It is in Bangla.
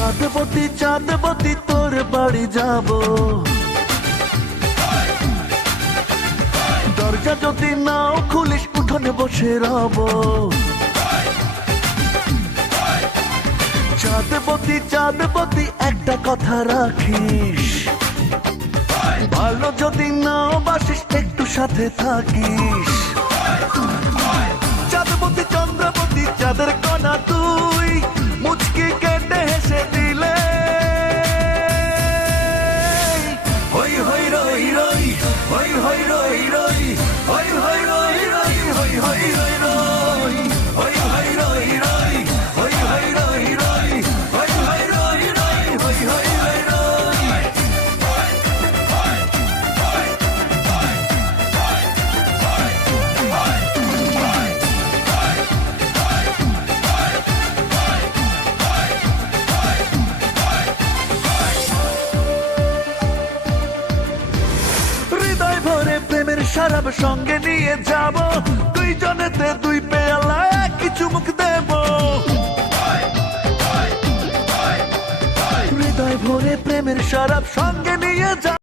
চাঁদবতী তোর বাড়ি যাব, দরজা যদি নাও খুলিস উঠোনে বসে রব। চাঁদবতী একটা কথা রাখিস, ভালো যদি নাও বাসিস একটু সাথে থাকিস। চাঁদবতী চন্দ্রবতী চাঁদের কণা তুই, মুচকি কেটে হেসে দিলে হই হই রই রই, হই হই রই রই, হই হই রই রই, হই হই রই রই, হই হই রই রই, হই হই রই রই, হই হই রই রই, হই হই রই রই। হৃদয় ভরে প্রেমের শরাব সঙ্গে নিয়ে যাব, দুইজনেতে দুই পেয়ালা একই চুমুক দেব। হৃদয় ভরে প্রেমের শরাব সঙ্গে নিয়ে যাব।